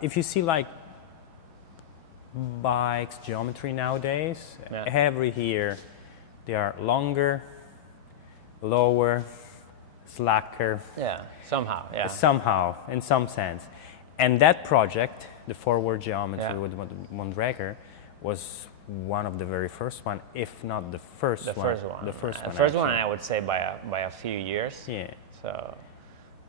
If you see like bikes geometry nowadays, every year they are longer, lower, slacker. Yeah, somehow, yeah. Somehow, in some sense. And that project, the forward geometry with Mondraker, was one of the very first one, if not the first one. The first one, I would say by a few years. Yeah. So,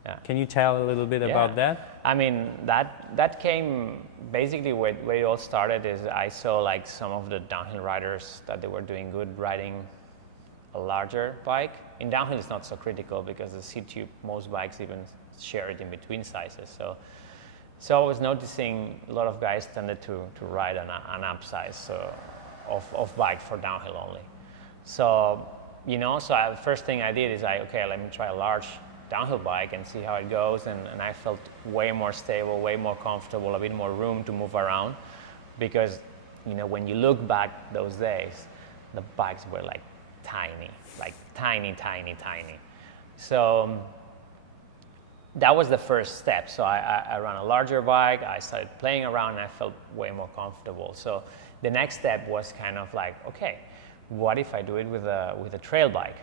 yeah. Can you tell a little bit about that? I mean, that came basically where it all started is I saw like some of the downhill riders that they were doing good riding a larger bike. In downhill it's not so critical because the C-tube, most bikes even share it in between sizes. So I was noticing a lot of guys tended to ride an upsize of bike for downhill only. So, you know, the first thing I did is okay, let me try a large downhill bike and see how it goes, and I felt way more stable, way more comfortable, a bit more room to move around, because, you know, when you look back those days, the bikes were like tiny, tiny. So that was the first step. So I ran a larger bike, I started playing around, and I felt way more comfortable. So the next step was kind of like, okay, what if I do it with a trail bike?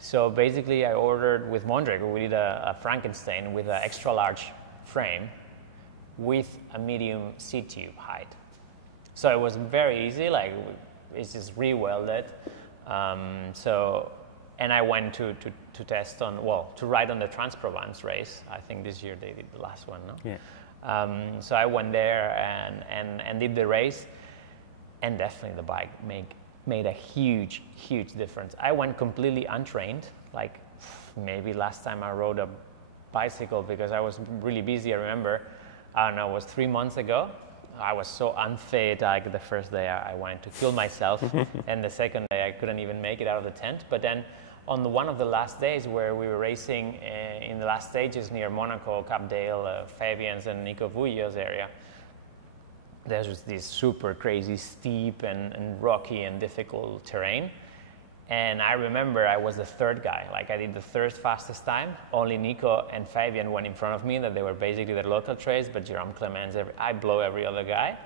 So basically I ordered with Mondraker, we did a Frankenstein with an extra large frame with a medium C-tube height. So it was very easy, like it's just re-welded. And I went to test on, to ride on the Trans-Provence race. I think this year they did the last one, no? Yeah. So I went there and did the race, and definitely the bike made a huge difference. I went completely untrained, like maybe last time I rode a bicycle because I was really busy. I remember, I don't know, it was 3 months ago. I was so unfit, like the first day I wanted to kill myself, and the second day I couldn't even make it out of the tent. But then on one of the last days where we were racing in the last stages near Monaco, Cap d'Ale, Fabian's and Nico Vujo's area, there was this super crazy steep and rocky and difficult terrain. And I remember I was the third guy, like I did the third fastest time. Only Nico and Fabian went in front of me, that they were basically the local trails, but Jerome Clemens, I blow every other guy.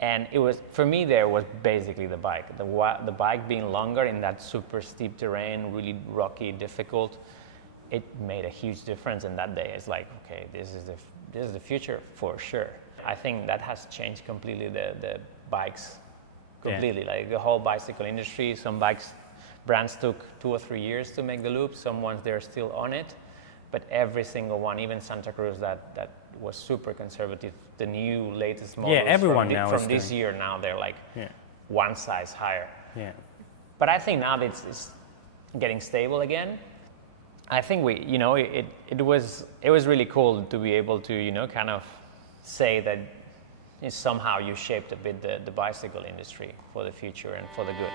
And it was, for me there was basically the bike. The bike being longer in that super steep terrain, really rocky, difficult, it made a huge difference. And that day it's like, okay, this is the future for sure. I think that has changed completely the bikes, completely, like the whole bicycle industry. Some brands took 2 or 3 years to make the loop, some ones they're still on it, but every single one, even Santa Cruz that was super conservative, the new latest models everyone from this year now, they're like one size higher. Yeah. But I think now it's getting stable again. I think it was really cool to be able to, you know, kind of say that somehow you shaped a bit the bicycle industry for the future and for the good.